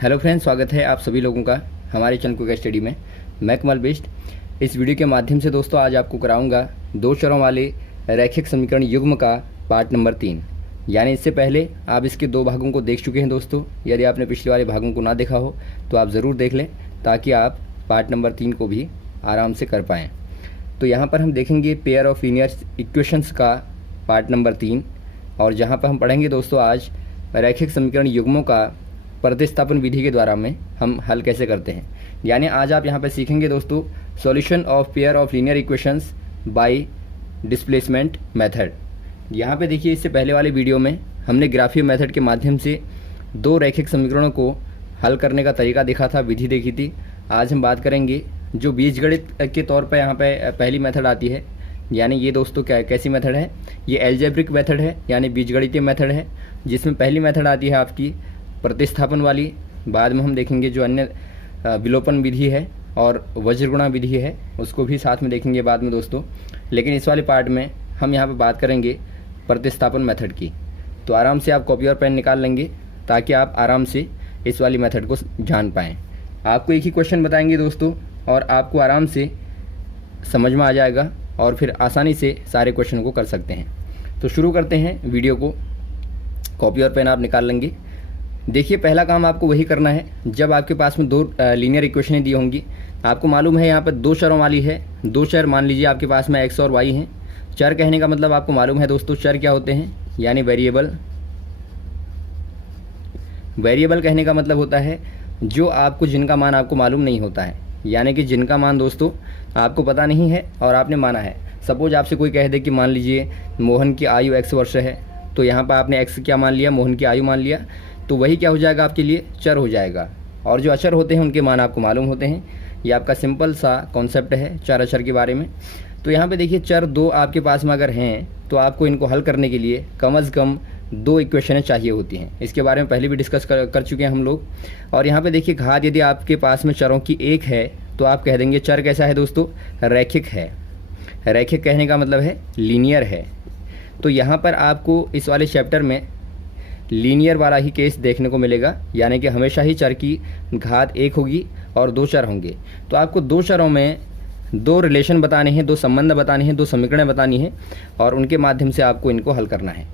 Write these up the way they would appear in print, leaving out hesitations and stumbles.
Hello friends, स्वागत है आप सभी लोगों का हमारे चैनल क्विक स्टडी में। मैं कमल बिष्ट। इस वीडियो के माध्यम से दोस्तों आज आपको कराऊंगा दो चरों वाले रैखिक समीकरण युग्म का पार्ट नंबर 3। यानी इससे पहले आप इसके दो भागों को देख चुके हैं दोस्तों। यदि आपने पिछले वाले भागों को ना देखा हो तो आप ज़रूर देख लें ताकि आप पार्ट नंबर 3 को भी आराम से कर पाएँ। तो यहाँ पर हम देखेंगे पेयर ऑफ लीनियर इक्वेशंस का पार्ट नंबर 3, और जहाँ पर हम पढ़ेंगे दोस्तों आज रैखिक समीकरण युग्मों का प्रतिस्थापन विधि के द्वारा में हम हल कैसे करते हैं। यानी आज आप यहाँ पर सीखेंगे दोस्तों solution of pair of linear equations bye displacement method. यहाँ पे देखिए, इससे पहले वाले वीडियो में हमने ग्राफीय मेथड के माध्यम से दो रैखिक समीकरणों को हल करने का तरीका देखा था, विधि देखी थी। आज हम बात करेंगे जो बीजगणित के तौर पर यहाँ पे पहली मेथड आती है। यानी ये दोस्तों कैसी मेथड है, ये एल्जेब्रिक मेथड है, यानी बीजगणितीय मेथड है, जिसमें पहली मेथड आती है आपकी प्रतिस्थापन वाली। बाद में हम देखेंगे जो अन्य विलोपन विधि है और वज्रगुणा विधि है उसको भी साथ में देखेंगे बाद में दोस्तों। लेकिन इस वाले पार्ट में हम यहाँ पर बात करेंगे प्रतिस्थापन मेथड की। तो आराम से आप कॉपी और पेन निकाल लेंगे ताकि आप आराम से इस वाली मेथड को जान पाएँ। आपको एक ही क्वेश्चन बताएंगे दोस्तों और आपको आराम से समझ में आ जाएगा और फिर आसानी से सारे क्वेश्चन को कर सकते हैं। तो शुरू करते हैं वीडियो को। कॉपी और पेन आप निकाल लेंगे। देखिए, पहला काम आपको वही करना है। जब आपके पास में दो लीनियर इक्वेशनें दी होंगी, आपको मालूम है यहाँ पर दो चरों वाली है। दो चर मान लीजिए आपके पास में एक्स और वाई हैं। चर कहने का मतलब आपको मालूम है दोस्तों चर क्या होते हैं, यानी वेरिएबल। वेरिएबल कहने का मतलब होता है जो आपको जिनका मान आपको मालूम नहीं होता है, यानी कि जिनका मान दोस्तों आपको पता नहीं है और आपने माना है। सपोज आपसे कोई कह दे कि मान लीजिए मोहन की आयु x वर्ष है, तो यहाँ पर आपने x क्या मान लिया, मोहन की आयु मान लिया, तो वही क्या हो जाएगा आपके लिए, चर हो जाएगा। और जो अचर होते हैं उनके मान आपको मालूम होते हैं। ये आपका सिंपल सा कॉन्सेप्ट है चर अचर के बारे में। तो यहाँ पे देखिए, चर दो आपके पास में अगर हैं तो आपको इनको हल करने के लिए कम से कम दो इक्वेशनें चाहिए होती हैं। इसके बारे में पहले भी डिस्कस कर चुके हैं हम लोग। और यहाँ पे देखिए, घात यदि आपके पास में चरों की एक है तो आप कह देंगे चर कैसा है दोस्तों, रैखिक है। रैखिक कहने का मतलब है लीनियर है। तो यहाँ पर आपको इस वाले चैप्टर में लीनियर वाला ही केस देखने को मिलेगा, यानी कि हमेशा ही चर की घात एक होगी और दो चर होंगे। तो आपको दो चरों में दो रिलेशन बताने हैं, दो संबंध बताने हैं, दो समीकरण बतानी है और उनके माध्यम से आपको इनको हल करना है।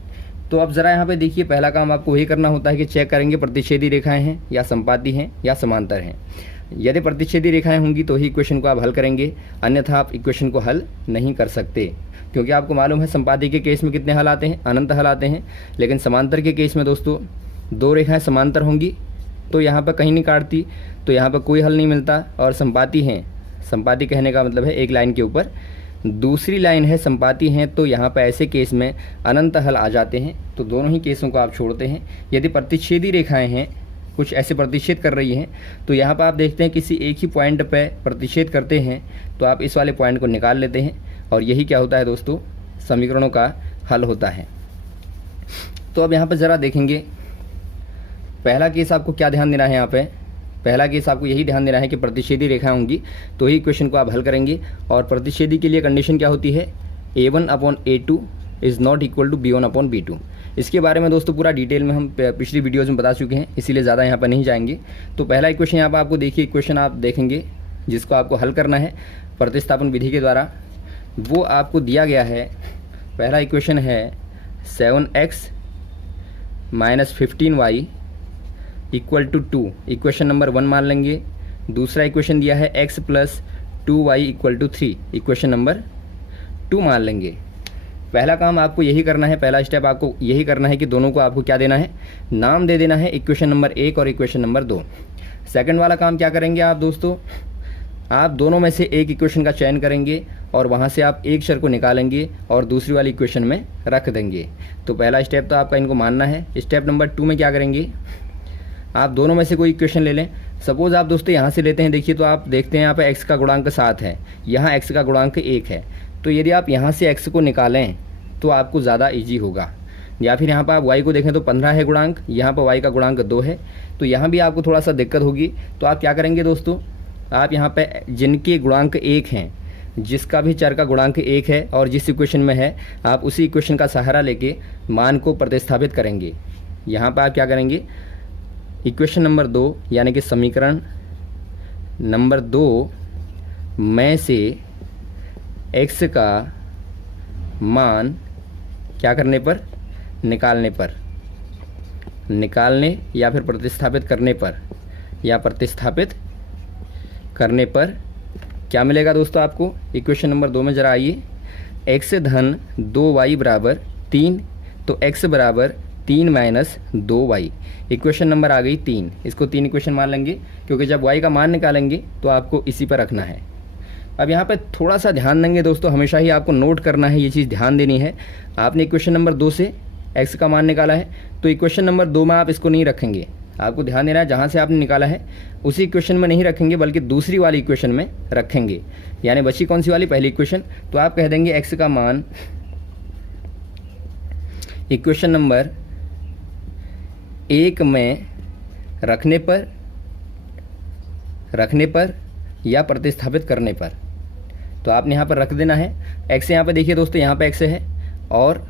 तो अब ज़रा यहाँ पे देखिए, पहला काम आपको वही करना होता है कि चेक करेंगे प्रतिच्छेदी रेखाएं हैं या संपाती हैं या समांतर हैं। यदि प्रतिच्छेदी रेखाएं होंगी तो ही इक्वेशन को आप हल करेंगे, अन्यथा आप इक्वेशन को हल नहीं कर सकते। क्योंकि आपको मालूम है संपाती के केस में कितने हल आते हैं, अनंत हल आते हैं। लेकिन समांतर के केस में दोस्तों दो रेखाएं समांतर होंगी तो यहाँ पर कहीं नहीं काटती, तो यहाँ पर कोई हल नहीं मिलता। और संपाती हैं, संपाती कहने का मतलब है एक लाइन के ऊपर दूसरी लाइन है, संपाती हैं, तो यहाँ पर ऐसे केस में अनंत हल आ जाते हैं। तो दोनों ही केसों को आप छोड़ते हैं। यदि प्रतिच्छेदी रेखाएँ हैं, कुछ ऐसे प्रतिच्छेद कर रही हैं, तो यहाँ पर आप देखते हैं किसी एक ही पॉइंट पे प्रतिच्छेद करते हैं, तो आप इस वाले पॉइंट को निकाल लेते हैं और यही क्या होता है दोस्तों, समीकरणों का हल होता है। तो अब यहाँ पर ज़रा देखेंगे, पहला केस आपको क्या ध्यान देना है। यहाँ पे पहला केस आपको यही ध्यान देना है कि प्रतिच्छेदी रेखाएं होंगी तो ही इक्वेशन को आप हल करेंगे। और प्रतिच्छेदी के लिए कंडीशन क्या होती है, a1/a2 is not equal to b1/b2। इसके बारे में दोस्तों पूरा डिटेल में हम पिछली वीडियोज़ में बता चुके हैं, इसीलिए ज़्यादा यहाँ पर नहीं जाएंगे। तो पहला इक्वेशन यहाँ पर आपको देखिए, इक्वेशन आप देखेंगे जिसको आपको हल करना है प्रतिस्थापन विधि के द्वारा, वो आपको दिया गया है। पहला इक्वेशन है 7x - 15y = 2, इक्वेशन नंबर 1 मान लेंगे। दूसरा इक्वेशन दिया है x + 2y = 3, इक्वेशन नंबर 2 मान लेंगे। पहला काम आपको यही करना है, पहला स्टेप आपको यही करना है कि दोनों को आपको क्या देना है, नाम दे देना है, इक्वेशन नंबर 1 और इक्वेशन नंबर 2। सेकंड वाला काम क्या करेंगे आप दोस्तों, आप दोनों में से एक इक्वेशन का चयन करेंगे और वहाँ से आप एक चर को निकालेंगे और दूसरी वाली इक्वेशन में रख देंगे। तो पहला स्टेप तो आपका इनको मानना है। स्टेप नंबर 2 में क्या करेंगे, आप दोनों में से कोई इक्वेशन ले लें। सपोज आप दोस्तों यहाँ से लेते हैं, देखिए तो आप देखते हैं यहाँ पर x का गुणांक 7 है, यहाँ x का गुणांक 1 है। तो यदि आप यहाँ से x को निकालें तो आपको ज़्यादा ईजी होगा। या फिर यहाँ पर आप y को देखें तो 15 है गुणांक, यहाँ पर y का गुणांक 2 है, तो यहाँ भी आपको थोड़ा सा दिक्कत होगी। तो आप क्या करेंगे दोस्तों, आप यहाँ पे जिनके गुणांक 1 हैं, जिसका भी चर का गुणांक 1 है और जिस इक्वेशन में है, आप उसी इक्वेशन का सहारा लेके मान को प्रतिस्थापित करेंगे। यहाँ पर आप क्या करेंगे, इक्वेशन नंबर 2 यानी कि समीकरण नंबर 2 में से x का मान क्या करने पर, निकालने या फिर प्रतिस्थापित करने पर क्या मिलेगा दोस्तों आपको। इक्वेशन नंबर 2 में ज़रा आइए, x धन 2y बराबर 3, तो x बराबर 3 माइनस 2y। इक्वेशन नंबर आ गई 3, इसको 3 इक्वेशन मान लेंगे क्योंकि जब y का मान निकालेंगे तो आपको इसी पर रखना है। अब यहाँ पे थोड़ा सा ध्यान देंगे दोस्तों, हमेशा ही आपको नोट करना है, ये चीज़ ध्यान देनी है। आपने इक्वेशन नंबर 2 से x का मान निकाला है, तो इक्वेशन नंबर 2 में आप इसको नहीं रखेंगे। आपको ध्यान देना है, जहाँ से आपने निकाला है उसी इक्वेशन में नहीं रखेंगे बल्कि दूसरी वाली इक्वेशन में रखेंगे। यानी बची कौन सी वाली, पहली इक्वेशन। तो आप कह देंगे x का मान इक्वेशन नंबर 1 में रखने पर या प्रतिस्थापित करने पर, तो आपने यहाँ पर रख देना है। x यहाँ पे देखिए दोस्तों, यहाँ पे x है और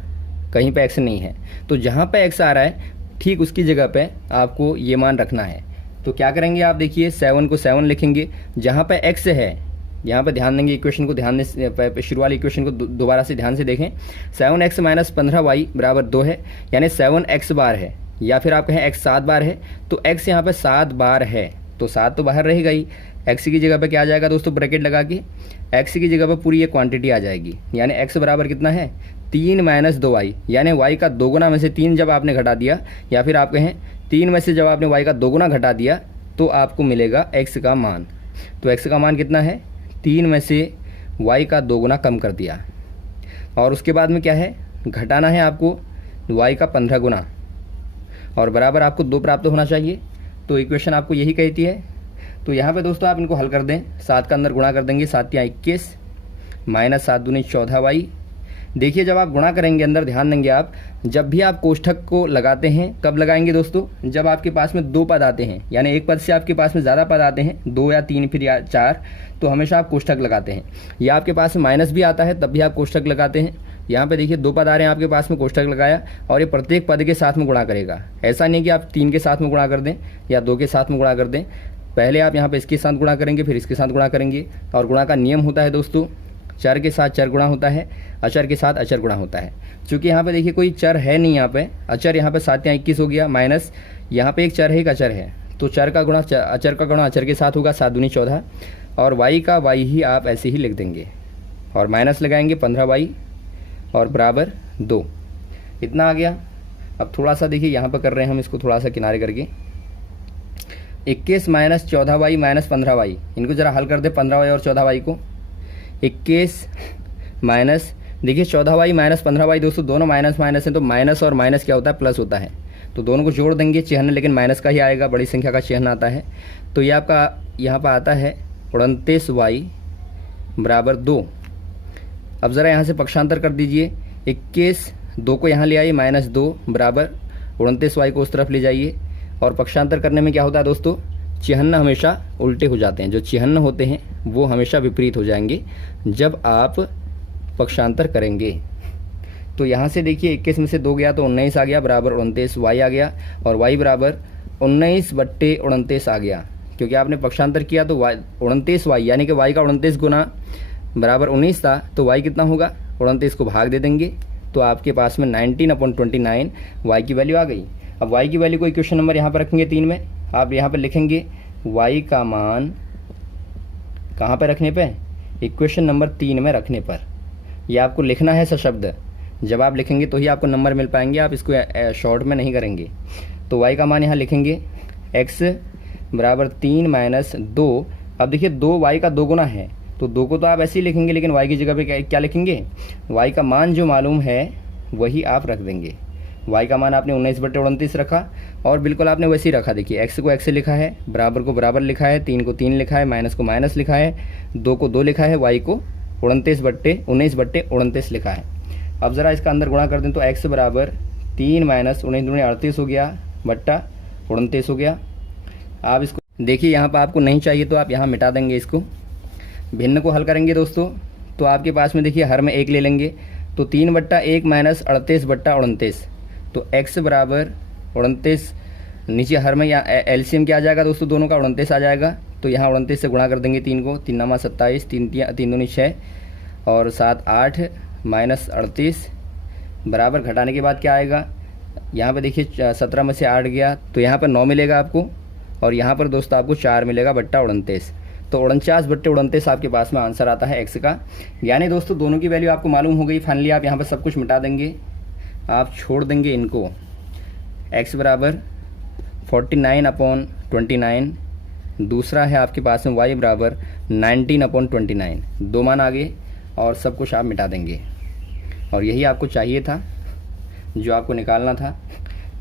कहीं पे x नहीं है, तो जहाँ पे x आ रहा है ठीक उसकी जगह पे आपको ये मान रखना है। तो क्या करेंगे आप, देखिए 7 को 7 लिखेंगे, जहाँ पे x है यहाँ पे ध्यान देंगे, इक्वेशन को ध्यान दें, शुरू वाली इक्वेशन को दोबारा से ध्यान से देखें। 7x माइनस 15y बराबर 2 है, यानी 7x बार है, या फिर आप कहें x 7 बार है, तो x यहाँ पे 7 बार है, तो 7 तो बाहर रहेगा ही। x की जगह पे क्या आ जाएगा दोस्तों, ब्रैकेट लगा के x की जगह पे पूरी ये क्वांटिटी आ जाएगी, यानी x बराबर कितना है 3 माइनस 2y, यानी y का दोगुना में से 3 जब आपने घटा दिया, या फिर आप कहें 3 में से जब आपने y का दोगुना घटा दिया तो आपको मिलेगा x का मान। तो x का मान कितना है, 3 में से y का दोगुना कम कर दिया, और उसके बाद में क्या है, घटाना है आपको y का 15 गुना, और बराबर आपको 2 प्राप्त होना चाहिए। तो इक्वेशन आपको यही कहती है। तो यहाँ पे दोस्तों आप इनको हल कर दें, 7 का अंदर गुणा कर देंगे, 7 या 21 माइनस 7 दूनी 14y। देखिए जब आप गुणा करेंगे अंदर ध्यान देंगे आप, जब भी आप कोष्ठक को लगाते हैं कब लगाएंगे दोस्तों, जब आपके पास में 2 पद आते हैं, यानी एक पद से आपके पास में ज़्यादा पद आते हैं, 2 या 3 फिर या 4, तो हमेशा आप कोष्ठक लगाते हैं। या आपके पास में माइनस भी आता है तब भी आप कोष्ठक लगाते हैं। यहाँ पे देखिए 2 पद आ रहे हैं आपके पास में, कोष्ठक लगाया, और ये प्रत्येक पद के साथ में गुणा करेगा। ऐसा नहीं कि आप 3 के साथ में गुणा कर दें या 2 के साथ में गुणा कर दें, पहले आप यहाँ पे इसके साथ गुणा करेंगे, फिर इसके साथ गुणा करेंगे। और गुणा का नियम होता है दोस्तों, चर के साथ चर गुणा होता है, अचर के साथ अचर गुणा होता है। चूँकि यहाँ पे देखिए कोई चर है नहीं, यहाँ पे अचर, यहाँ पे 7 या 21 हो गया, माइनस यहाँ पे एक चर है एक अचर है, तो चर का गुणा अचर का गुणा अचर के साथ होगा, 7 दूनी 14, और y का y ही आप ऐसे ही लिख देंगे, और माइनस लगाएंगे 15y और बराबर 2, इतना आ गया। अब थोड़ा सा देखिए यहाँ पर कर रहे हैं हम इसको थोड़ा सा किनारे करके, 21 माइनस 14y माइनस 15y, इनको ज़रा हल कर दे 15y और 14y को। 21 माइनस, देखिए 14y माइनस 15y दोस्तों दोनों माइनस माइनस हैं, तो माइनस और माइनस क्या होता है, प्लस होता है, तो दोनों को जोड़ देंगे, चिन्ह लेकिन माइनस का ही आएगा, बड़ी संख्या का चिन्ह आता है। तो ये आपका यहाँ पर आता है 29y बराबर 2। अब ज़रा यहाँ से पक्षांतर कर दीजिए, 21 2 को यहाँ ले आइए, माइनस 2 बराबर 29y को उस तरफ ले जाइए, और पक्षांतर करने में क्या होता है दोस्तों, चिन्ह हमेशा उल्टे हो जाते हैं, जो चिन्ह होते हैं वो हमेशा विपरीत हो जाएंगे जब आप पक्षांतर करेंगे। तो यहाँ से देखिए 21 में से 2 गया तो 19 आ गया, बराबर 29y आ गया, और y बराबर 19/29 आ गया, क्योंकि आपने पक्षांतर किया तो 29y, यानी कि y का 29 गुना बराबर 19 था, तो y कितना होगा, 29 को भाग दे देंगे, तो आपके पास में 19/29 y की वैल्यू आ गई। अब y की वैल्यू को इक्वेशन नंबर यहाँ पर रखेंगे 3 में, आप यहाँ पर लिखेंगे y का मान कहाँ पर रखने पे, इक्वेशन नंबर 3 में रखने पर। यह आपको लिखना है सशब्द, जब आप लिखेंगे तो ही आपको नंबर मिल पाएंगे, आप इसको शॉर्ट में नहीं करेंगे। तो y का मान यहाँ लिखेंगे x बराबर 3 माइनस 2। अब देखिए 2y का 2 गुना है, तो 2 को तो आप ऐसे ही लिखेंगे, लेकिन y की जगह पे क्या लिखेंगे, y का मान जो मालूम है वही आप रख देंगे। y का मान आपने 19/29 रखा, और बिल्कुल आपने वैसे ही रखा, देखिए x को x से लिखा है, बराबर को बराबर लिखा है, 3 को 3 लिखा है, माइनस को माइनस लिखा है, 2 को 2 लिखा है, y को 19/29 लिखा है। अब ज़रा इसका अंदर गुणा कर दें तो x बराबर 3 माइनस 19/38 हो गया, बट्टा 29 हो गया। आप इसको देखिए, यहाँ पर आपको नहीं चाहिए तो आप यहाँ मिटा देंगे, इसको भिन्न को हल करेंगे दोस्तों, तो आपके पास में देखिए हर में 1 ले लेंगे, तो 3/1 माइनस 38/29, तो x बराबर 29 नीचे हर में एलसीएम क्या आ जाएगा दोस्तों, दोनों का 29 आ जाएगा। तो यहाँ 29 से गुणा कर देंगे 3 को, 3 नामा 27, 3 दूनी 6 और 7 8 माइनस 38 बराबर घटाने के बाद क्या आएगा, यहाँ पे देखिए 17 में से 8 गया तो यहाँ पर 9 मिलेगा आपको, और यहाँ पर दोस्तों आपको 4 मिलेगा बट्टा 29। तो 49/29 आपके पास में आंसर आता है एक्स का। यानी दोस्तों दोनों की वैल्यू आपको मालूम हो गई। फाइनली आप यहाँ पर सब कुछ मिटा देंगे, आप छोड़ देंगे इनको। एक्स बराबर 49/29, दूसरा है आपके पास में वाई बराबर 19/29। दो मान आगे और सब कुछ आप मिटा देंगे, और यही आपको चाहिए था, जो आपको निकालना था।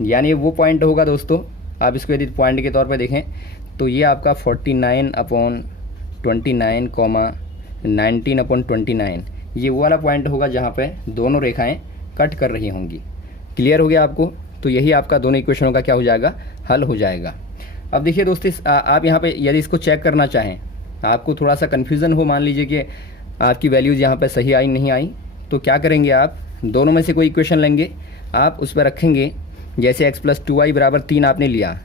यानी वो पॉइंट होगा दोस्तों, आप इसको यदि पॉइंट के तौर पर देखें तो ये आपका 49/29, 19/29 ये वो वाला पॉइंट होगा जहाँ पे दोनों रेखाएं कट कर रही होंगी। क्लियर हो गया आपको? तो यही आपका दोनों इक्वेशनों का क्या हो जाएगा, हल हो जाएगा। अब देखिए दोस्तों, आप यहाँ पे यदि इसको चेक करना चाहें, आपको थोड़ा सा कन्फ्यूज़न हो, मान लीजिए कि आपकी वैल्यूज़ यहाँ पे सही आई नहीं आई, तो क्या करेंगे आप, दोनों में से कोई इक्वेशन लेंगे, आप उस पर रखेंगे। जैसे x + 2y = 3 आपने लिया,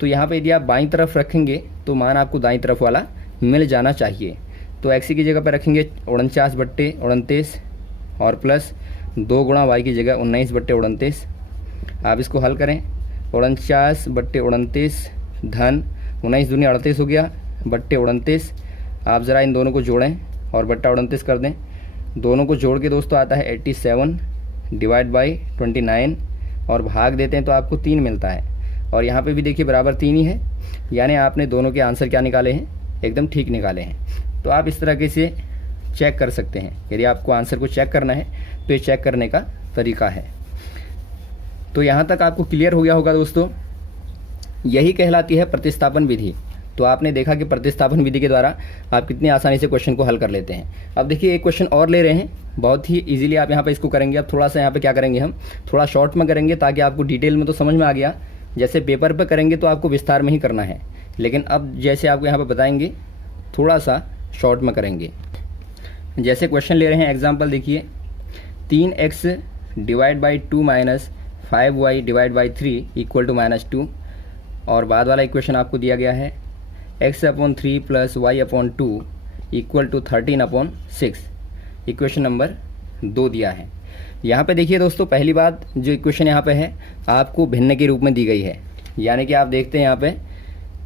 तो यहाँ पे यदि आप बाईं तरफ रखेंगे तो मान आपको दाईं तरफ वाला मिल जाना चाहिए। तो x की जगह पर रखेंगे 49/29 और प्लस 2 गुणा y की जगह 19/29। आप इसको हल करें, 49/29 धन 19 दूनी 38 हो गया बट्टे 29। आप ज़रा इन दोनों को जोड़ें और बट्टा 29 कर दें। दोनों को जोड़ के दोस्तों आता है 87/29 और भाग देते हैं तो आपको 3 मिलता है, और यहाँ पे भी देखिए बराबर 3 ही है। यानी आपने दोनों के आंसर क्या निकाले हैं, एकदम ठीक निकाले हैं। तो आप इस तरह से चेक कर सकते हैं। यदि आपको आंसर को चेक करना है तो ये चेक करने का तरीका है। तो यहाँ तक आपको क्लियर हो गया होगा दोस्तों, यही कहलाती है प्रतिस्थापन विधि। तो आपने देखा कि प्रतिस्थापन विधि के द्वारा आप कितनी आसानी से क्वेश्चन को हल कर लेते हैं। अब देखिए एक क्वेश्चन और ले रहे हैं, बहुत ही इजीली आप यहाँ पे इसको करेंगे। अब थोड़ा सा यहाँ पे क्या करेंगे, हम थोड़ा शॉर्ट में करेंगे ताकि आपको डिटेल में तो समझ में आ गया। जैसे पेपर पे करेंगे तो आपको विस्तार में ही करना है, लेकिन अब जैसे आपको यहाँ पे बताएंगे थोड़ा सा शॉर्ट में करेंगे। जैसे क्वेश्चन ले रहे हैं, एग्जाम्पल देखिए, 3x / 2 - 5y / 3 = -2, और बाद वाला इक्वेशन आपको दिया गया है x/3 + y/2 = 13/6। इक्वेशन नंबर 2 दिया है। यहाँ पे देखिए दोस्तों, पहली बात जो इक्वेशन यहाँ पे है आपको भिन्न के रूप में दी गई है। यानी कि आप देखते हैं यहाँ पे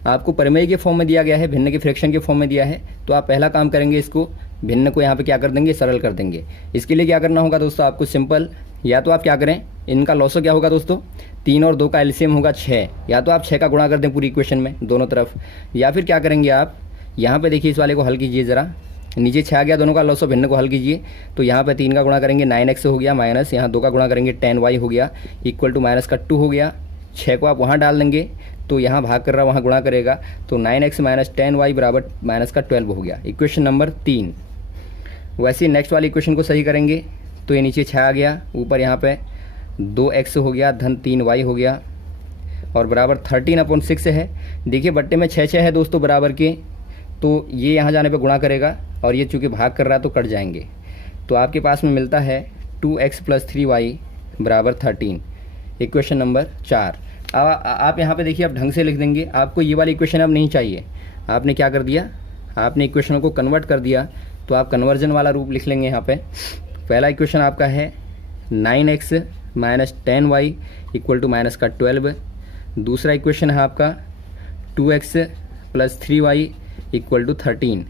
आपको परिमेय के फॉर्म में दिया गया है, भिन्न के फ्रैक्शन के फॉर्म में दिया है। तो आप पहला काम करेंगे, इसको भिन्न को यहाँ पे क्या कर देंगे, सरल कर देंगे। इसके लिए क्या करना होगा दोस्तों, आपको सिंपल, या तो आप क्या करें, इनका लॉसो क्या होगा दोस्तों, 3 और 2 का एलसीएम होगा 6, या तो आप 6 का गुणा कर दें पूरी इक्वेशन में दोनों तरफ, या फिर क्या करेंगे आप यहाँ पे देखिए इस वाले को हल कीजिए ज़रा, नीचे 6 आ गया, दोनों का लॉसो भिन्न को हल कीजिए। तो यहाँ पे 3 का गुणा करेंगे 9x हो गया, माइनस यहाँ 2 का गुणा करेंगे 10y हो गया, इक्वल टू -2 हो गया। 6 को आप वहाँ डाल देंगे तो यहाँ भाग कर रहा वहाँ गुणा करेगा, तो 9x - 10y = -12 हो गया। Equation number 3। वैसे ही नेक्स्ट वाली इक्वेशन को सही करेंगे तो ये नीचे 6 आ गया, ऊपर यहाँ पे 2x हो गया धन 3y हो गया, और बराबर 13/6 है। देखिए बट्टे में 6 है दोस्तों बराबर के, तो ये यहाँ जाने पे गुणा करेगा, और ये चूँकि भाग कर रहा है तो कट जाएंगे। तो आपके पास में मिलता है 2x + 3y = 13। Equation number 4। अब आप यहाँ पे देखिए, आप ढंग से लिख देंगे। आपको ये वाली इक्वेशन अब नहीं चाहिए, आपने क्या कर दिया, आपने इक्वेशनों को कन्वर्ट कर दिया। तो आप कन्वर्जन वाला रूप लिख लेंगे यहाँ पे। पहला इक्वेशन आपका है 9x - 10y = -12। दूसरा इक्वेशन है आपका 2x + 3y = 13।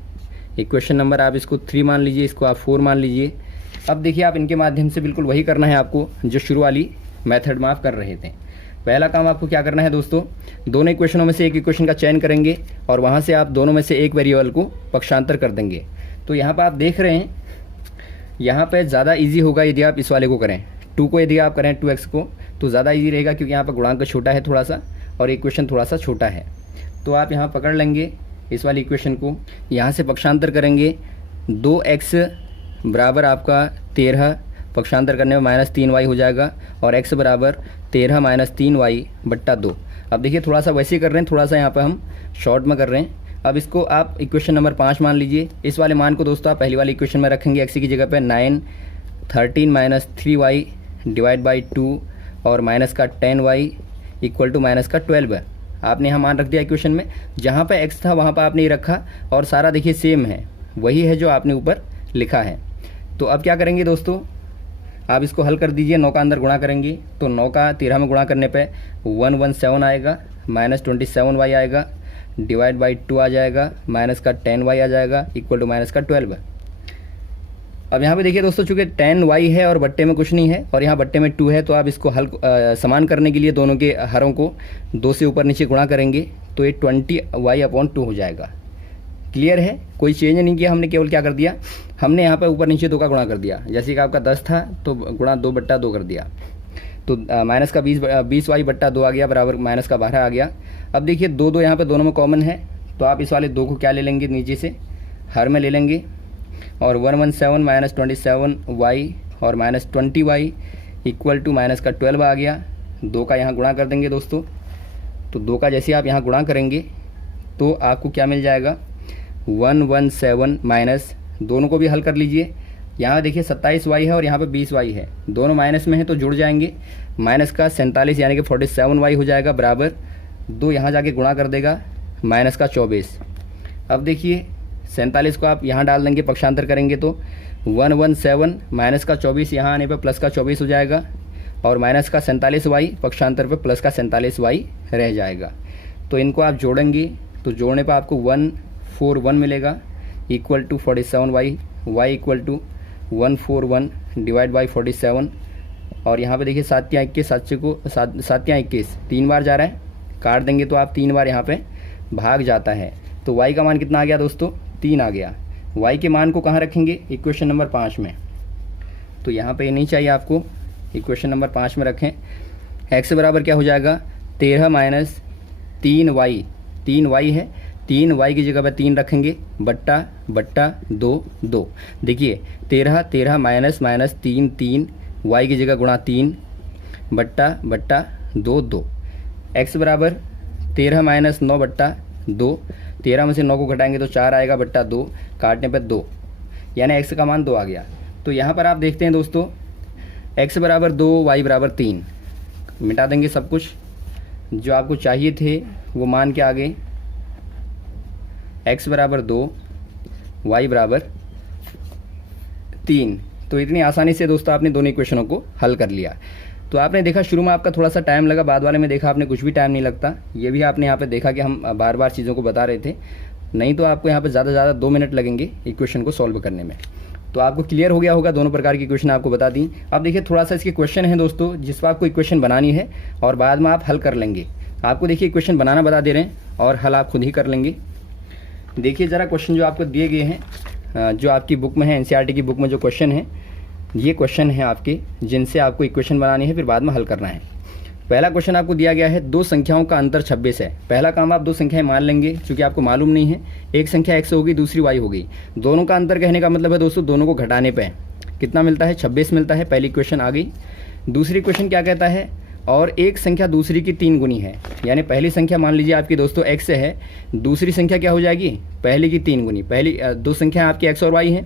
इक्वेशन नंबर आप इसको 3 मान लीजिए, इसको आप 4 मान लीजिए। अब देखिए आप इनके माध्यम से बिल्कुल वही करना है आपको जो शुरू वाली मेथड में आप कर रहे थे। पहला काम आपको क्या करना है दोस्तों, दोनों इक्वेशनों में से एक इक्वेशन का चयन करेंगे और वहाँ से आप दोनों में से एक वेरिएबल को पक्षांतर कर देंगे। तो यहाँ पर आप देख रहे हैं, यहाँ पे ज़्यादा इजी होगा यदि आप इस वाले को करें, 2 को यदि आप करें 2x को, तो ज़्यादा इजी रहेगा, क्योंकि यहाँ पर गुणांक छोटा है थोड़ा सा और इक्वेशन थोड़ा सा छोटा है। तो आप यहाँ पकड़ लेंगे इस वाली इक्वेशन को, यहाँ से पक्षांतर करेंगे, 2x बराबर आपका 13, पक्षांतर करने में -3y हो जाएगा, और x बराबर 13 - 3y / 2। अब देखिए थोड़ा सा वैसे ही कर रहे हैं, थोड़ा सा यहाँ पर हम शॉर्ट में कर रहे हैं। अब इसको आप इक्वेशन नंबर 5 मान लीजिए। इस वाले मान को दोस्तों आप पहली वाली इक्वेशन में रखेंगे, x की जगह पे 9 13 - 3y / 2 और माइनस का 10y इक्वल टू माइनस का 12 आपने यहाँ मान रख दिया इक्वेशन में। जहाँ पर x था वहाँ पर आपने ये रखा और सारा देखिए सेम है, वही है जो आपने ऊपर लिखा है। तो अब क्या करेंगे दोस्तों, आप इसको हल कर दीजिए। 9 का अंदर गुणा करेंगे तो 9 का 13 में गुणा करने पे 117 आएगा, माइनस 27y आएगा, डिवाइड बाई 2 आ जाएगा, माइनस का 10y आ जाएगा, इक्वल टू माइनस का 12। अब यहाँ पे देखिए दोस्तों, चूँकि 10y है और बट्टे में कुछ नहीं है और यहाँ बट्टे में 2 है, तो आप इसको हल समान करने के लिए दोनों के हरों को 2 से ऊपर नीचे गुणा करेंगे तो ये 20y/2 हो जाएगा। क्लियर है, कोई चेंज नहीं किया हमने, केवल क्या कर दिया, हमने यहाँ पर ऊपर नीचे 2 का गुणा कर दिया। जैसे कि आपका 10 था तो गुणा 2/2 कर दिया, तो माइनस का 20y/2 आ गया, बराबर माइनस का 12 आ गया। अब देखिए 2 यहाँ पे दोनों में कॉमन है, तो आप इस वाले 2 को क्या ले लेंगे, नीचे से हर में ले लेंगे और 117 माइनस 27y और minus 20y equal to minus का 12 आ गया। 2 का यहाँ गुणा कर देंगे दोस्तों, तो 2 का जैसे आप यहाँ गुणा करेंगे तो आपको क्या मिल जाएगा, 117 माइनस, दोनों को भी हल कर लीजिए। यहाँ देखिए 27y है और यहाँ पे 20y है, दोनों माइनस में है तो जुड़ जाएंगे। माइनस का 47 यानी कि 47y हो जाएगा, बराबर 2 यहाँ जाके गुणा कर देगा, माइनस का 24। अब देखिए 47 को आप यहाँ डाल देंगे, पक्षांतर करेंगे तो 117 माइनस का 24 यहाँ आने पर प्लस का 24 हो जाएगा और माइनस का 47y पक्षांतर पर प्लस का 47y रह जाएगा। तो इनको आप जोड़ेंगे तो जोड़ने पर आपको 141 मिलेगा, equal to 47y, y equal to 141 divide by 47। और यहाँ पे देखिए 7 या 21, 7 या 21 3 बार जा रहा है, काट देंगे तो आप 3 बार यहाँ पे भाग जाता है। तो y का मान कितना आ गया दोस्तों, 3 आ गया। y के मान को कहाँ रखेंगे, इक्वेशन नंबर 5 में। तो यहाँ पे ये नहीं चाहिए आपको, इक्वेशन नंबर 5 में रखें। x बराबर क्या हो जाएगा, 13 माइनस 3y, 3y है, 3y की जगह पर 3 रखेंगे, बट्टा 2। देखिए 13 माइनस 3 3, y की जगह गुणा 3, बट्टा 2। x बराबर 13 माइनस 9/2, 13 में से 9 को घटाएंगे तो 4 आएगा, बट्टा 2, काटने पर 2, यानी x का मान 2 आ गया। तो यहाँ पर आप देखते हैं दोस्तों, x बराबर 2, y बराबर 3, मिटा देंगे सब कुछ, जो आपको चाहिए थे वो मान के आगे, x बराबर 2, y बराबर 3। तो इतनी आसानी से दोस्तों आपने दोनों इक्वेशनों को हल कर लिया। तो आपने देखा शुरू में आपका थोड़ा सा टाइम लगा, बाद वाले में देखा आपने कुछ भी टाइम नहीं लगता। ये भी आपने यहाँ पे देखा कि हम बार बार चीज़ों को बता रहे थे, नहीं तो आपको यहाँ पे ज़्यादा से ज़्यादा 2 मिनट लगेंगे इक्वेशन को सॉल्व करने में। तो आपको क्लियर हो गया होगा, दोनों प्रकार की इक्वेशन आपको बता दी। अब देखिए थोड़ा सा इसके क्वेश्चन है दोस्तों, जिस पर आपको इक्वेशन बनानी है और बाद में आप हल कर लेंगे। आपको देखिए इक्वेशन बनाना बता दे रहे हैं और हल आप खुद ही कर लेंगे। देखिए ज़रा क्वेश्चन जो आपको दिए गए हैं, जो आपकी बुक में है, एनसीईआरटी की बुक में जो क्वेश्चन है, ये क्वेश्चन है आपके, जिनसे आपको इक्वेशन बनानी है, फिर बाद में हल करना है। पहला क्वेश्चन आपको दिया गया है, 2 संख्याओं का अंतर 26 है। पहला काम आप 2 संख्याएं मान लेंगे, क्योंकि आपको मालूम नहीं है, एक संख्या x होगी, दूसरी y होगी। दोनों का अंतर कहने का मतलब है दोस्तों, दोनों को घटाने पे कितना मिलता है, 26 मिलता है। पहली क्वेश्चन आ गई। दूसरी क्वेश्चन क्या कहता है, और एक संख्या दूसरी की 3 गुनी है। यानी पहली संख्या मान लीजिए आपकी दोस्तों x है, दूसरी संख्या क्या हो जाएगी, पहली की 3 गुनी। पहली 2 संख्या आपकी x और y है,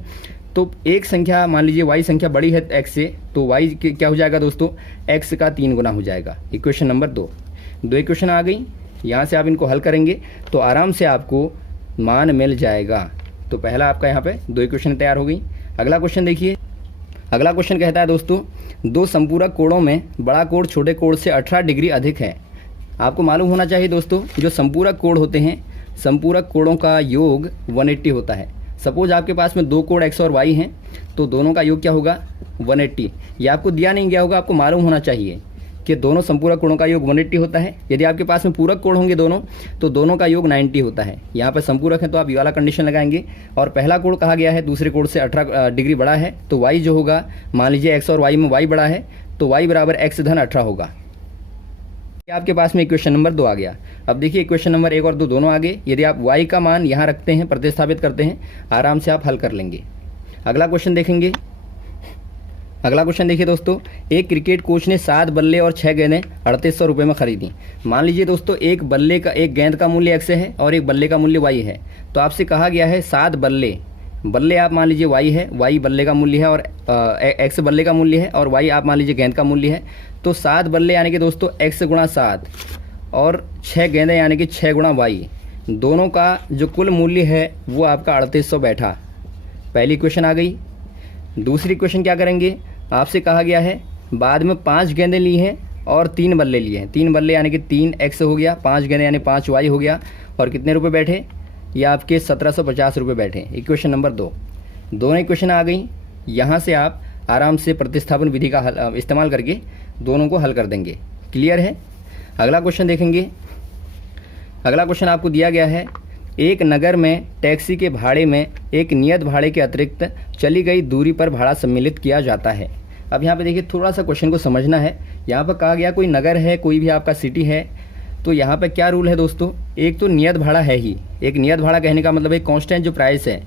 तो एक संख्या मान लीजिए y संख्या बड़ी है x से, तो y क्या हो जाएगा दोस्तों, x का 3 गुना हो जाएगा। इक्वेशन नंबर 2 इक्वेशन आ गई। यहाँ से आप इनको हल करेंगे तो आराम से आपको मान मिल जाएगा। तो पहला आपका यहाँ पे 2 इक्वेशन तैयार हो गई। अगला क्वेश्चन देखिए। अगला क्वेश्चन कहता है दोस्तों, 2 संपूरक कोणों में बड़ा कोण छोटे कोण से 18 डिग्री अधिक है। आपको मालूम होना चाहिए दोस्तों, जो संपूरक कोण होते हैं, संपूरक कोणों का योग 180 होता है। सपोज आपके पास में 2 कोण x और y हैं, तो दोनों का योग क्या होगा, 180। ये आपको दिया नहीं गया होगा, आपको मालूम होना चाहिए कि दोनों संपूरक कोणों का योग 180 होता है। यदि आपके पास में पूरक कोण होंगे दोनों, तो दोनों का योग 90 होता है। यहाँ पर संपूरक है तो आप ये वाला कंडीशन लगाएंगे। और पहला कोण कहा गया है दूसरे कोण से 18 डिग्री बड़ा है, तो y जो होगा, मान लीजिए x और y में y बड़ा है, तो y बराबर x धन 18 होगा। आपके पास में इक्वेशन नंबर 2 आ गया। अब देखिए इक्वेशन नंबर 1 और 2 दोनों आ गए। यदि आप y का मान यहाँ रखते हैं, प्रतिस्थापित करते हैं, आराम से आप हल कर लेंगे। अगला क्वेश्चन देखेंगे। अगला क्वेश्चन देखिए दोस्तों, एक क्रिकेट कोच ने 7 बल्ले और 6 गेंदें 3800 रुपये में खरीदी। मान लीजिए दोस्तों, एक गेंद का मूल्य x है और एक बल्ले का मूल्य y है। तो आपसे कहा गया है 7 बल्ले बल्ले आप मान लीजिए y है, y बल्ले का मूल्य है और x बल्ले का मूल्य है और y आप मान लीजिए गेंद का मूल्य है। तो 7 बल्ले यानी कि दोस्तों x गुणा 7 और 6 गेंदें यानी कि 6 गुणा y, दोनों का जो कुल मूल्य है वो आपका 3800 बैठा। पहली क्वेश्चन आ गई। दूसरी क्वेश्चन क्या करेंगे, आपसे कहा गया है बाद में 5 गेंदें ली हैं और 3 बल्ले लिए हैं। 3 बल्ले यानी कि 3x हो गया, 5 गेंदें यानी 5y हो गया और कितने रुपए बैठे, ये आपके 1750 रुपये बैठे। Equation number 2। दोनों इक्वेशन आ गई। यहाँ से आप आराम से प्रतिस्थापन विधि का इस्तेमाल करके दोनों को हल कर देंगे। क्लियर है। अगला क्वेश्चन देखेंगे। अगला क्वेश्चन आपको दिया गया है, एक नगर में टैक्सी के भाड़े में एक नियत भाड़े के अतिरिक्त चली गई दूरी पर भाड़ा सम्मिलित किया जाता है। अब यहाँ पे देखिए थोड़ा सा क्वेश्चन को समझना है। यहाँ पर कहा गया कोई नगर है, कोई भी आपका सिटी है, तो यहाँ पे क्या रूल है दोस्तों, एक तो नियत भाड़ा है ही। एक नियत भाड़ा कहने का मतलब एक कांस्टेंट जो प्राइस है,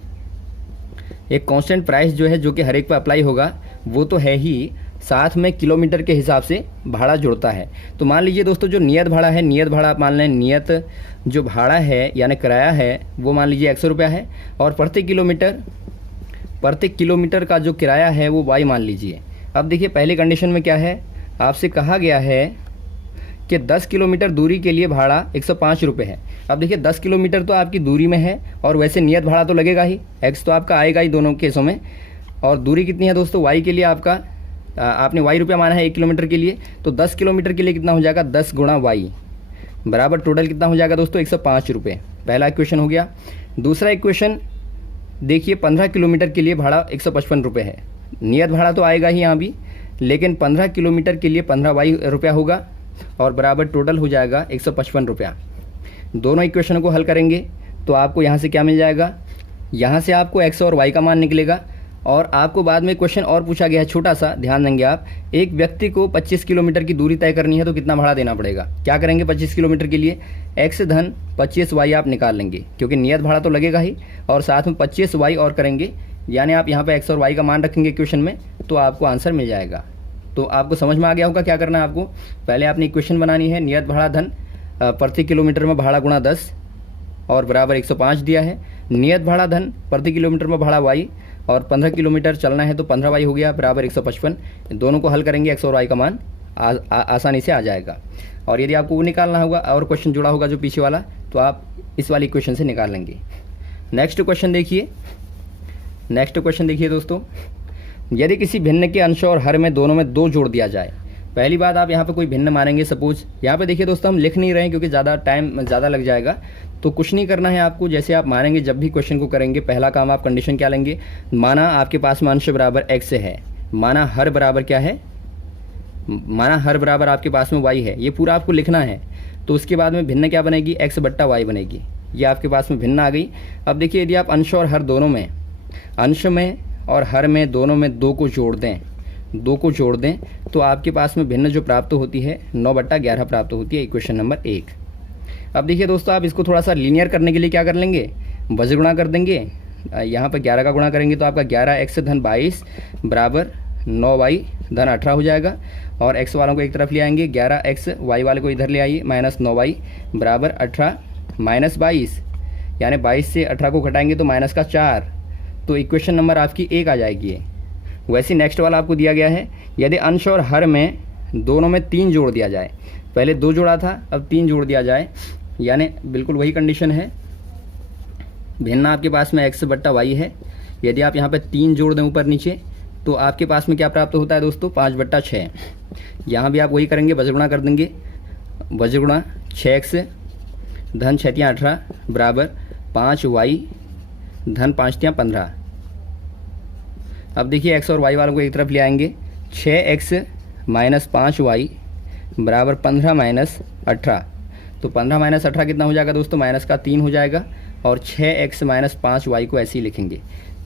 एक कांस्टेंट प्राइस जो है जो कि हर एक पर अप्लाई होगा वो तो है ही, साथ में किलोमीटर के हिसाब से भाड़ा जुड़ता है। तो मान लीजिए दोस्तों जो नियत भाड़ा है, नियत भाड़ा आप मान लें, नियत जो भाड़ा है यानी किराया है वो मान लीजिए 100 रुपया है और प्रति किलोमीटर का जो किराया है वो y मान लीजिए। अब देखिए पहले कंडीशन में क्या है, आपसे कहा गया है कि 10 किलोमीटर दूरी के लिए भाड़ा 105 रुपये है। अब देखिए 10 किलोमीटर तो आपकी दूरी में है और वैसे नियत भाड़ा तो लगेगा ही, x तो आपका आएगा ही दोनों केसों में। और दूरी कितनी है दोस्तों, y के लिए आपका आपने y रुपया माना है 1 किलोमीटर के लिए, तो 10 किलोमीटर के लिए कितना हो जाएगा, 10 गुणा y बराबर टोटल कितना हो जाएगा दोस्तों, 105 रुपये। पहला इक्वेशन हो गया। दूसरा इक्वेशन देखिए 15 किलोमीटर के लिए भाड़ा 155 रुपये है। नियत भाड़ा तो आएगा ही यहाँ भी, लेकिन 15 किलोमीटर के लिए 15 y रुपया होगा और बराबर टोटल हो जाएगा 155 रुपया। दोनों इक्वेशन को हल करेंगे तो आपको यहाँ से क्या मिल जाएगा, यहाँ से आपको x और y का मान निकलेगा। और आपको बाद में क्वेश्चन और पूछा गया है छोटा सा, ध्यान देंगे आप, एक व्यक्ति को 25 किलोमीटर की दूरी तय करनी है तो कितना भाड़ा देना पड़ेगा। क्या करेंगे 25 किलोमीटर के लिए, x धन 25y आप निकाल लेंगे क्योंकि नियत भाड़ा तो लगेगा ही, और साथ में 25y और करेंगे, यानी आप यहाँ पर x और y का मान रखेंगे क्वेश्चन में तो आपको आंसर मिल जाएगा। तो आपको समझ में आ गया होगा क्या करना है आपको। पहले आपने इक्वेशन बनानी है, नियत भाड़ा धन प्रति किलोमीटर में भाड़ा गुणा 10 और बराबर 105 दिया है। नियत भाड़ा धन प्रति किलोमीटर में भाड़ा y और 15 किलोमीटर चलना है तो 15y हो गया बराबर 155। दोनों को हल करेंगे x और y का मान आसानी से आ जाएगा। और यदि आपको वो निकालना होगा और क्वेश्चन जुड़ा होगा जो पीछे वाला, तो आप इस वाली इक्वेशन से निकाल लेंगे। नेक्स्ट क्वेश्चन देखिए दोस्तों, यदि किसी भिन्न के अंश और हर में दोनों में 2 जोड़ दिया जाए। पहली बात आप यहाँ पे कोई भिन्न मानेंगे, सपोज यहाँ पे देखिए दोस्तों हम लिख नहीं रहे हैं क्योंकि टाइम ज़्यादा लग जाएगा, तो कुछ नहीं करना है आपको। जैसे आप मानेंगे जब भी क्वेश्चन को करेंगे, पहला काम आप कंडीशन क्या लेंगे, माना आपके पास में अंश बराबर x है, माना हर बराबर क्या है, माना हर बराबर आपके पास में y है, ये पूरा आपको लिखना है। तो उसके बाद में भिन्न क्या बनेगी, x बट्टा y बनेगी। ये आपके पास में भिन्न आ गई। अब देखिए यदि आप अंश और हर दोनों में, अंश में और हर में दोनों में 2 को जोड़ दें तो आपके पास में भिन्न जो प्राप्त होती है 9/11 प्राप्त होती है। Equation number 1। अब देखिए दोस्तों आप इसको थोड़ा सा लीनियर करने के लिए क्या कर लेंगे, वज्र गुणा कर देंगे। यहाँ पर 11 का गुणा करेंगे तो आपका 11x धन 22 बराबर 9y धन 18 हो जाएगा। और x वालों को एक तरफ ले आएंगे, 11x, y वाले को इधर ले आइए, माइनस 9y बराबर 18 माइनस 22, यानी 22 से 18 को घटाएंगे तो माइनस का 4। तो इक्वेशन नंबर आपकी 1 आ जाएगी। वैसे नेक्स्ट वाला आपको दिया गया है, यदि अंश और हर में दोनों में 3 जोड़ दिया जाए। पहले 2 जोड़ा था, अब 3 जोड़ दिया जाए, यानी बिल्कुल वही कंडीशन है। भिन्न आपके पास में x बट्टा y है। यदि आप यहाँ पे 3 जोड़ दें ऊपर नीचे तो आपके पास में क्या प्राप्त होता है दोस्तों, 5/6। यहाँ भी आप वही करेंगे, वज्र गुणा कर देंगे, वज्र गुणा 6x धन 6 × 18 बराबर 5y धन 5 × 15। अब देखिए x और y वालों को एक तरफ ले आएंगे, 6x माइनस 5y बराबर 15 माइनस 18। तो 15 माइनस 18 कितना हो जाएगा दोस्तों, माइनस का 3 हो जाएगा। और 6x माइनस 5y को ऐसे ही लिखेंगे।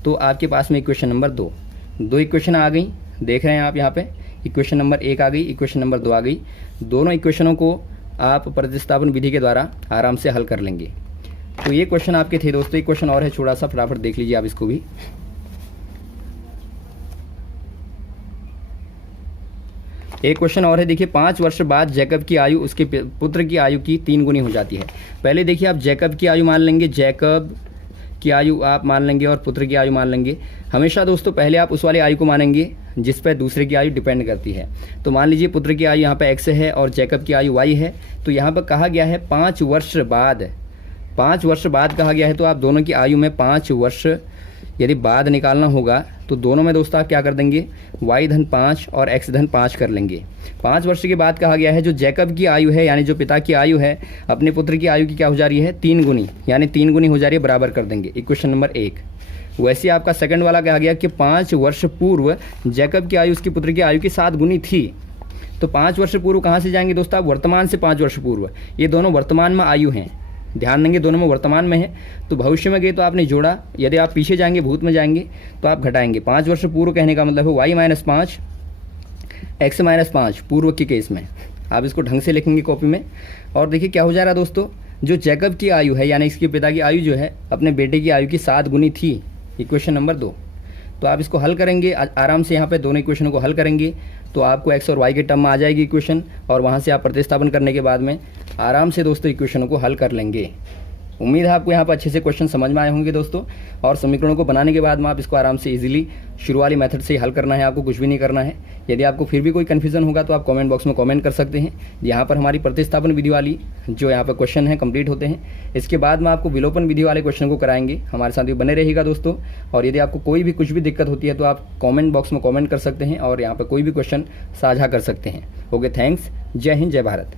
तो आपके पास में इक्वेशन नंबर 2 इक्वेशन आ गई, देख रहे हैं आप यहाँ पे। इक्वेशन नंबर 1 आ गई, इक्वेशन नंबर 2 आ गई। दोनों इक्वेशनों को आप प्रतिस्थापन विधि के द्वारा आराम से हल कर लेंगे। तो ये क्वेश्चन आपके थे दोस्तों। एक क्वेश्चन और है छोटा सा, फटाफट देख लीजिए आप इसको भी। एक क्वेश्चन और है, देखिए 5 वर्ष बाद जैकब की आयु उसके पुत्र की आयु की 3 गुनी हो जाती है। पहले देखिए आप जैकब की आयु मान लेंगे, जैकब की आयु आप मान लेंगे और पुत्र की आयु मान लेंगे। हमेशा दोस्तों पहले आप उस वाले आयु को मानेंगे जिस पर दूसरे की आयु डिपेंड करती है। तो मान लीजिए पुत्र की आयु यहाँ पर x है और जैकब की आयु y है, तो यहाँ पर कहा गया है 5 वर्ष बाद, 5 वर्ष बाद कहा गया है, तो आप दोनों की आयु में 5 वर्ष यदि बाद निकालना होगा तो दोनों में दोस्तों आप क्या कर देंगे, y धन 5 और x धन 5 कर लेंगे। 5 वर्ष के बाद कहा गया है जो जैकब की आयु है यानी जो पिता की आयु है अपने पुत्र की आयु की क्या हो जा रही है, 3 गुनी, यानी 3 गुनी हो जा रही है, बराबर कर देंगे, इक्वेशन नंबर 1। वैसे आपका सेकंड वाला कहा गया कि 5 वर्ष पूर्व जैकब की आयु उसके पुत्र की आयु की 7 गुनी थी। तो 5 वर्ष पूर्व कहाँ से जाएंगे दोस्तों आप, वर्तमान से 5 वर्ष पूर्व, ये दोनों वर्तमान में आयु हैं, ध्यान देंगे दोनों में वर्तमान में है। तो भविष्य में गए तो आपने जोड़ा, यदि आप पीछे जाएंगे भूत में जाएंगे तो आप घटाएंगे। 5 वर्ष पूर्व कहने का मतलब है y माइनस 5 x माइनस 5 पूर्व के केस में। आप इसको ढंग से लिखेंगे कॉपी में। और देखिए क्या हो जा रहा है दोस्तों, जो जैकब की आयु है यानी इसके पिता की आयु जो है अपने बेटे की आयु की 7 गुनी थी, इक्वेशन नंबर 2। तो आप इसको हल करेंगे आराम से, यहाँ पे दोनों इक्वेशनों को हल करेंगे तो आपको x और y के टर्म में आ जाएगी इक्वेशन, और वहाँ से आप प्रतिस्थापन करने के बाद में आराम से दोस्तों इक्वेशनों को हल कर लेंगे। उम्मीद है आपको यहाँ पर अच्छे से क्वेश्चन समझ में आए होंगे दोस्तों। और समीकरणों को बनाने के बाद में आप इसको आराम से इजीली शुरू वाली मेथड से ही हल करना है, आपको कुछ भी नहीं करना है। यदि आपको फिर भी कोई कन्फ्यूजन होगा तो आप कमेंट बॉक्स में कमेंट कर सकते हैं। यहाँ पर हमारी प्रतिस्थापन विधि वाली जो यहाँ पर क्वेश्चन है कंप्लीट होते हैं। इसके बाद में आपको विलोपन विधि वाले क्वेश्चन को कराएंगे। हमारे साथ भी बने रहिएगा दोस्तों। और यदि आपको कोई भी कुछ भी दिक्कत होती है तो आप कॉमेंट बॉक्स में कॉमेंट कर सकते हैं और यहाँ पर कोई भी क्वेश्चन साझा कर सकते हैं। Okay, thanks. जय हिंद, जय भारत।